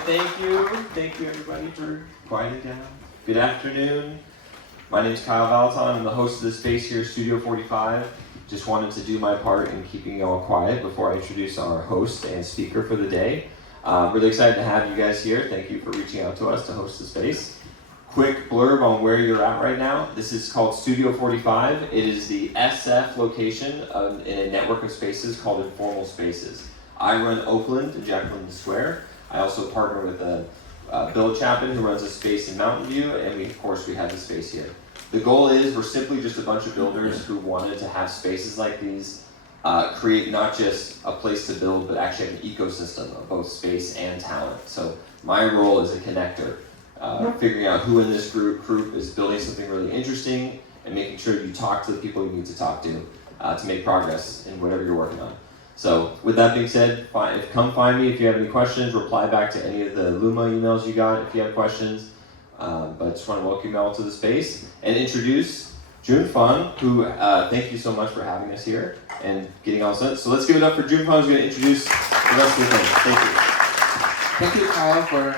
Thank you everybody for quieting down. Good afternoon. My name is Kyle Valentine. I'm the host of the space here at Studio 45. Just wanted to do my part in keeping you all quiet before I introduce our host and speaker for the day. Really excited to have you guys here. Thank you for reaching out to us to host the space. Quick blurb on where you're at right now. This is called Studio 45. It is the SF location in a network of spaces called Informal Spaces. I run Oakland and Jacqueline Square. I also partner with Bill Chapin, who runs a space in Mountain View, and of course we have the space here. The goal is we're simply just a bunch of builders who wanted to have spaces like these, create not just a place to build, but actually have an ecosystem of both space and talent. So my role is a connector, figuring out who in this group is building something really interesting and making sure you talk to the people you need to talk to make progress in whatever you're working on. So with that being said, come find me if you have any questions, reply back to any of the Luma emails you got if you have questions. But I just want to welcome you all to the space and introduce Jun Fang, who thank you so much for having us here and getting all set. So let's give it up for Jun Fang, who's going to introduce the rest of the thing. Thank you. Thank you, Kyle, for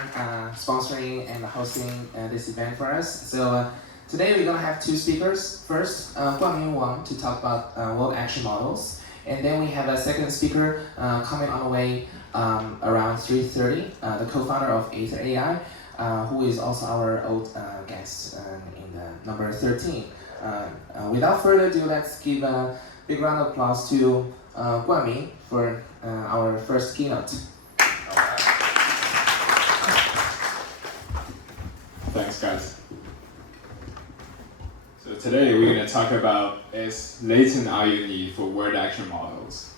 sponsoring and hosting this event for us. So today we're going to have two speakers. First, Guangming Wang to talk about world action models. And then we have a second speaker coming on the way around 3:30, the co-founder of Aether AI, who is also our old guest in the number 13. Without further ado, let's give a big round of applause to Guangming for our first keynote. Thanks, guys. So today we're going to talk about is latent IUD for word action models.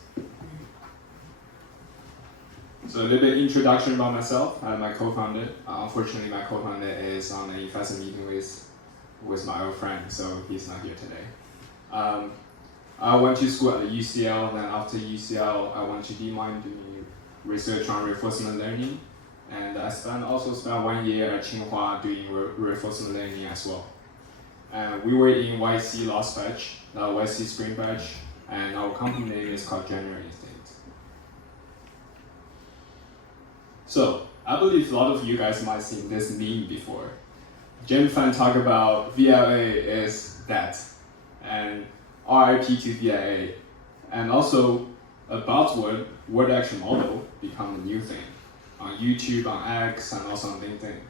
So a little bit introduction about myself. I'm my co-founder. Unfortunately, my co-founder is on an investor meeting with my old friend, so he's not here today. I went to school at UCL, then after UCL, I went to DMind doing research on reinforcement learning, and I also spent 1 year at Tsinghua doing reinforcement learning as well. We were in YC last batch, YC spring batch, and our company name is called January Instinct. So, I believe a lot of you guys might have seen this meme before. Jim Fan talked about VLA is that, and RIP to VLA, and also a buzzword, word action model, become a new thing on YouTube, on X, and also on LinkedIn.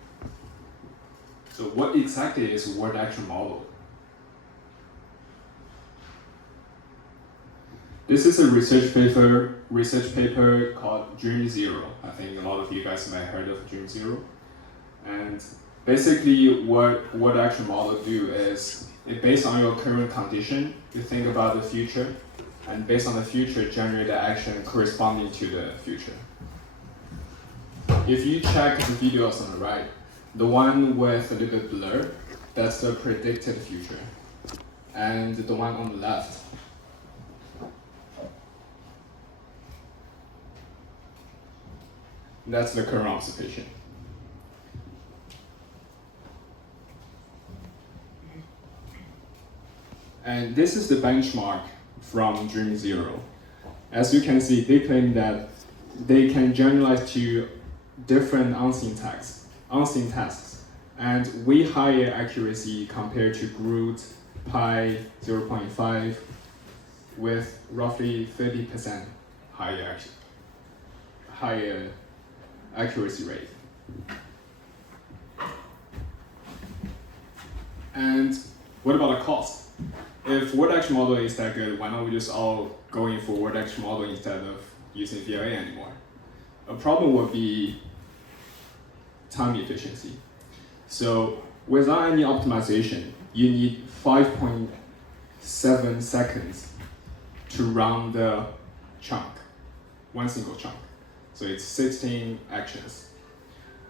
So what exactly is a word action model? This is a research paper called Dream Zero. I think a lot of you guys may have heard of Dream Zero. And basically what word action model do is, it based on your current condition, you think about the future, and based on the future, generate the action corresponding to the future. If you check the videos on the right, the one with a little bit blur, that's the predicted future. And the one on the left, that's the current observation. And this is the benchmark from Dream Zero. As you can see, they claim that they can generalize to different unseen tasks, and way higher accuracy compared to Groot Pi 0.5 with roughly 30% higher accuracy rate. And what about the cost? If word action model is that good, why not we just all going for word action model instead of using VLA anymore? A problem would be time efficiency. So without any optimization, you need 5.7 seconds to run the chunk, one single chunk. So it's 16 actions.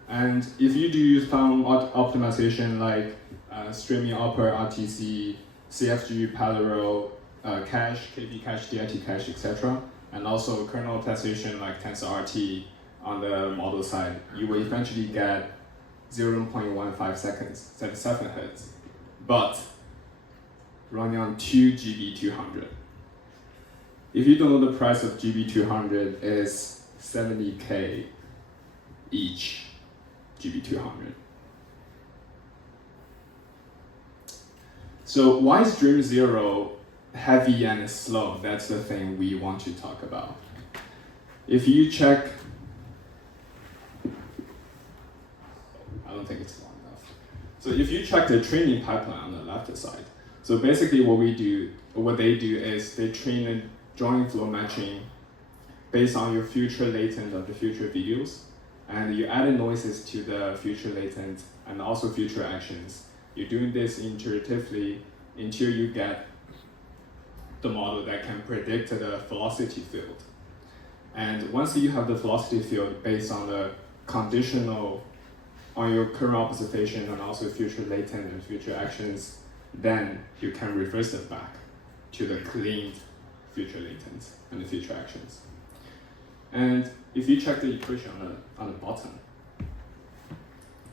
And if you do use some optimization like streaming upper RTC, CFG parallel cache, KB cache, DIT cache, etc., and also kernel optimization like TensorRT on the model side, you will eventually get 0.15 seconds, 77 Hz, but running on 2 GB200. If you don't know the price of GB200 is 70K each. GB200. So why is Dream Zero heavy and slow? That's the thing we want to talk about. If you check, I don't think it's long enough. So if you check the training pipeline on the left side, so basically what they do is they train a joint flow matching based on your future latent of the future videos, and you add noises to the future latent and also future actions. You're doing this iteratively until you get the model that can predict the velocity field. And once you have the velocity field based on the conditional on your current observation and also future latent and future actions, then you can reverse it back to the cleaned future latent and the future actions. And if you check the equation on the bottom,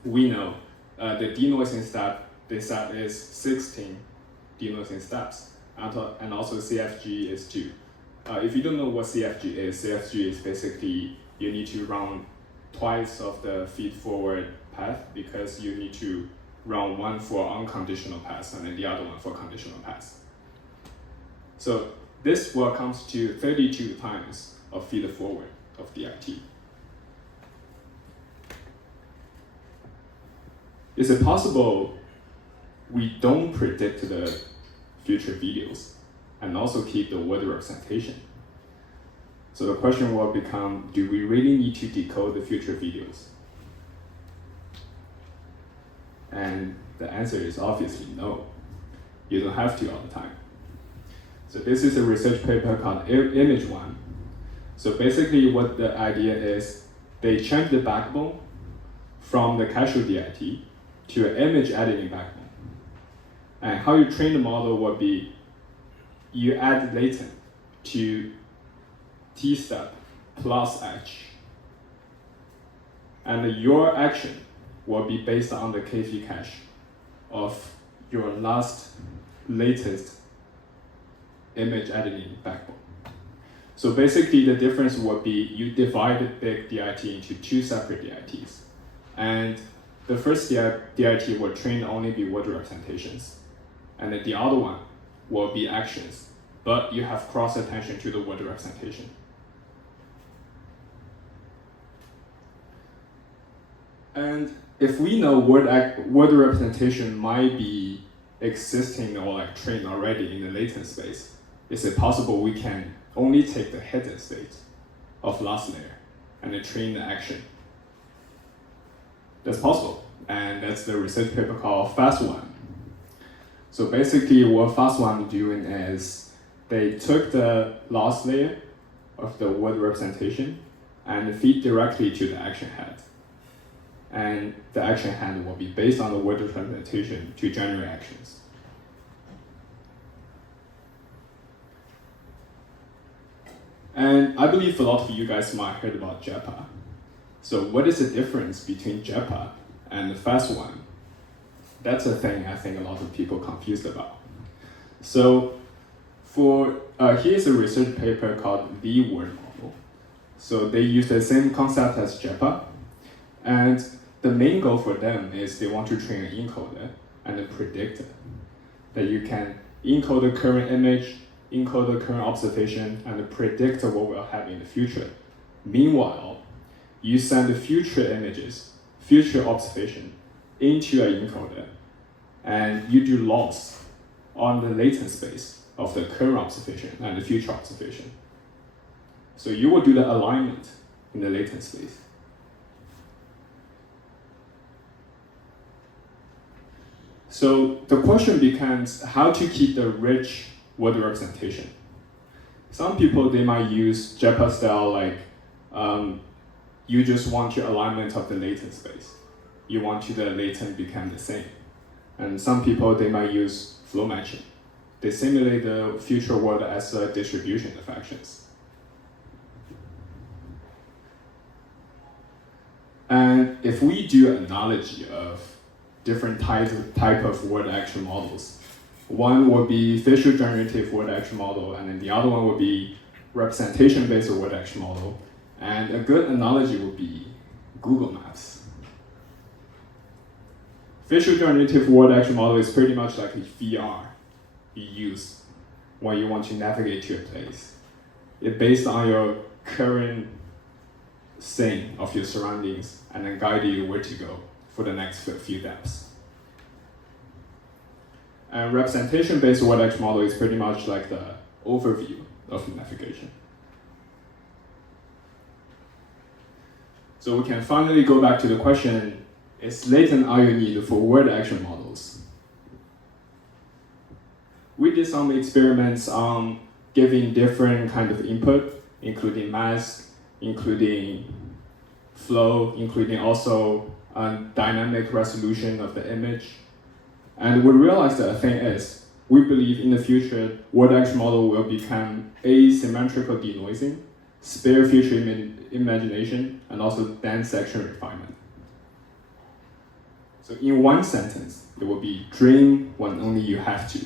we know the denoising step, this step is 16 denoising steps, and also CFG is 2. If you don't know what CFG is basically you need to run twice of the feed-forward path because you need to run one for unconditional paths and then the other one for conditional paths. So this will comes to 32 times of feed-forward of DIT. Is it possible we don't predict the future videos and also keep the word representation? So the question will become, do we really need to decode the future videos? And the answer is obviously no. You don't have to all the time. So this is a research paper called Image One. So basically what the idea is, they change the backbone from the casual DIT to an image editing backbone. And how you train the model will be, you add latent to T step plus H. And your action will be based on the KV cache of your latest image editing backbone. So basically the difference would be you divide the big DIT into two separate DITs. And the first DIT will train only be word representations. And then the other one will be actions, but you have cross attention to the word representation. And if we know word representation might be existing or like trained already in the latent space, is it possible we can only take the hidden state of last layer and then train the action? That's possible, and that's the research paper called FAST1. So basically what FAST1 is doing is they took the last layer of the word representation and feed directly to the action head. And the action head will be based on the word representation to generate actions. And I believe a lot of you guys might have heard about JEPA. So what is the difference between JEPA and the FAST1? That's a thing I think a lot of people are confused about. So here's a research paper called the word model. So they use the same concept as JEPA, and the main goal for them is they want to train an encoder and a predictor that you can encode the current image, encode the current observation, and predict what we'll have in the future. Meanwhile, you send the future images, future observation into an encoder, and you do loss on the latent space of the current observation and the future observation. So you will do the alignment in the latent space. So the question becomes how to keep the rich word representation. Some people, they might use JEPA style, like you just want your alignment of the latent space. You want the latent become the same. And some people, they might use flow matching. They simulate the future world as a distribution of actions. And if we do an analogy of different type of word action models, one would be facial generative word action model, and then the other one would be representation-based word action model. And a good analogy would be Google Maps. Visual generative word action model is pretty much like a VR you use when you want to navigate to a place. It's based on your current scene of your surroundings and then guide you where to go for the next few steps. And representation-based word action model is pretty much like the overview of navigation. So we can finally go back to the question, is latent IO needed for word action models? We did some experiments on giving different kind of input, including mask, including flow, including also dynamic resolution of the image. And we realized that the thing is, we believe in the future, word action model will become asymmetrical denoising, spare future imagination, and also dense action refinement. So in one sentence, it will be dream when only you have to.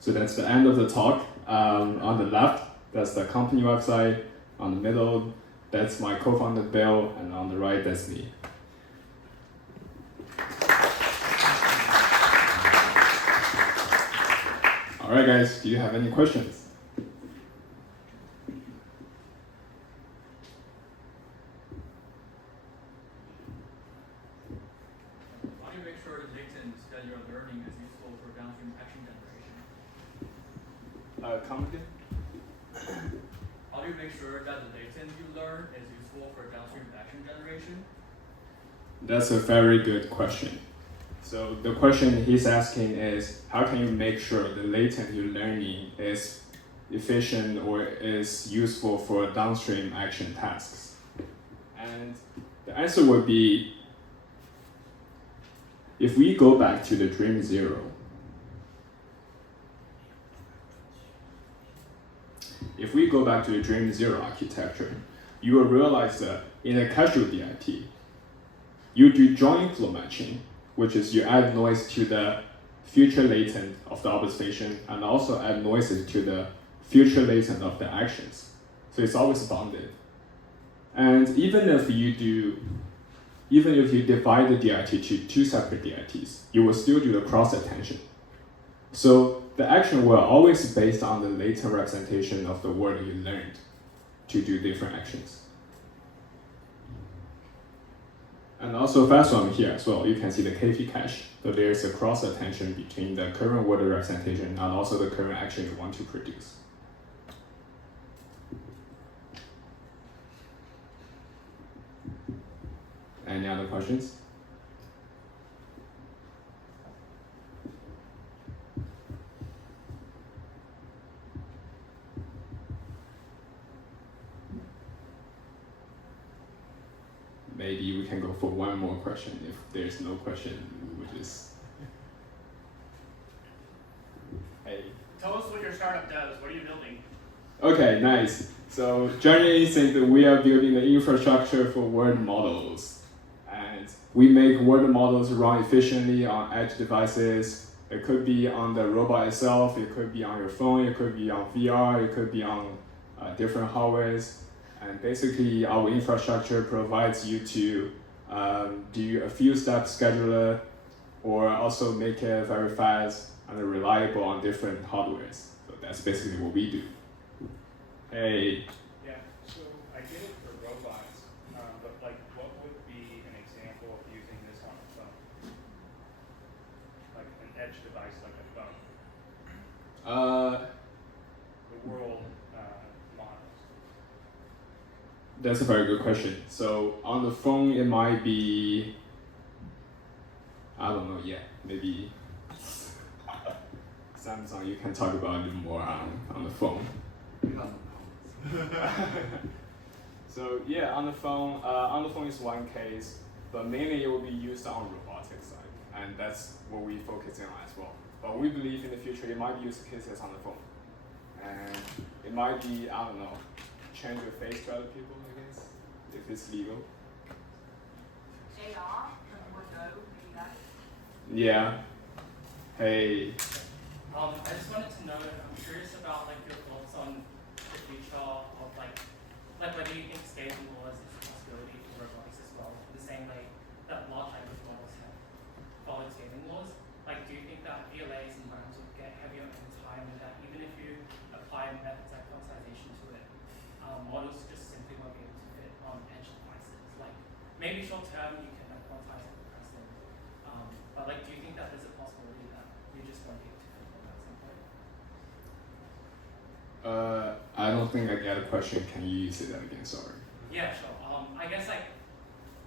So that's the end of the talk. On the left, that's the company website. On the middle, that's my co-founder Bill, and on the right, that's me. All right, guys, do you have any questions? How do you make sure the latent that you're learning is useful for downstream action generation? Come again? How do you make sure that the latent you learn is useful for downstream action generation? That's a very good question. So the question he's asking is, how can you make sure the latent you're learning is efficient or is useful for downstream action tasks? And the answer would be, if we go back to the Dream Zero, architecture, you will realize that in a casual DIT, you do joint flow matching, which is you add noise to the future latent of the observation and also add noises to the future latent of the actions. So it's always bounded. And even if you divide the DIT to two separate DITs, you will still do the cross attention. So the action will always be based on the latent representation of the word you learned to do different actions. And also fast one here as well, you can see the KP cache. So there's a cross attention between the current word representation and also the current action you want to produce. Any other questions? Maybe we can go for one more question. If there's no question, we would just... Hey. Tell us what your startup does. What are you building? Okay, nice. So generally think that we are building the infrastructure for word models. And we make word models run efficiently on edge devices. It could be on the robot itself, it could be on your phone, it could be on VR, it could be on different hardwares. And basically, our infrastructure provides you to do a few step scheduler or also make it very fast and reliable on different hardwares. So that's basically what we do. Hey. Yeah, so I get it for robots, but like what would be an example of using this on a phone? Like an edge device like a phone? The world models. That's a very good question. So on the phone, it might be, I don't know yet, maybe Samsung, you can talk about it more on the phone. So yeah, on the phone is one case, but mainly it will be used on robotics side, and that's what we focus on as well. But we believe in the future it might be use cases on the phone, and it might be, I don't know, change your face to other people, I guess, if it's legal. AR, window, maybe that. Yeah. Hey. I just wanted to know, I'm curious about like your thoughts on the future of like whether you think scalable is a possibility for robotics as well, in the same maybe short term you can like quantize it present. But like, do you think that there's a possibility that you just won't be able to fit them at some point? I don't think I get a question. Can you say that again? Sorry. Yeah, sure. I guess like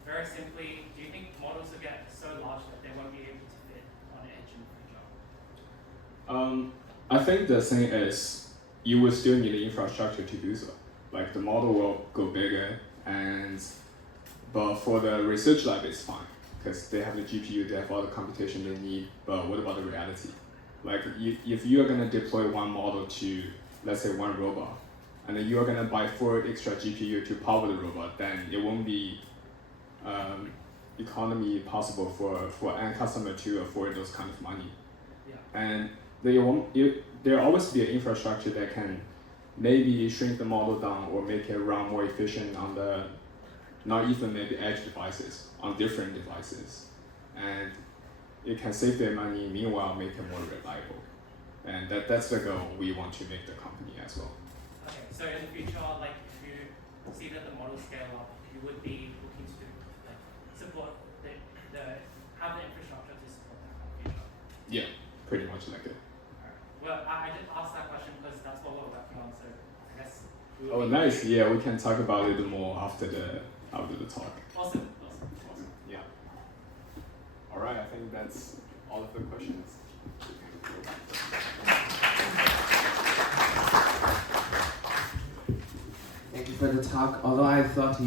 very simply, do you think models will get so large that they won't be able to fit on edge in the future? I think the thing is you will still need the infrastructure to do so. Like the model will go bigger, but for the research lab it's fine because they have the GPU, they have all the computation they need. But what about the reality? Like if you are gonna deploy one model to, let's say, one robot, and then you are gonna buy 4 extra GPU to power the robot, then it won't be economy possible for end customer to afford those kind of money. Yeah. And there always be an infrastructure that can maybe shrink the model down or make it run more efficient on the, not even maybe edge devices, on different devices. And it can save their money, meanwhile make it more reliable. And that's the goal we want to make the company as well. Okay, so in the future, like if you see that the models scale up, you would be looking to like support have the infrastructure to support that in the future. Yeah, pretty much like it. Alright. Well, I did ask that question because that's what we're working on, so I guess. Oh, nice. Yeah, we can talk about it more after the talk. Awesome. Yeah. All right. I think that's all of the questions. Thank you for the talk. Although I thought you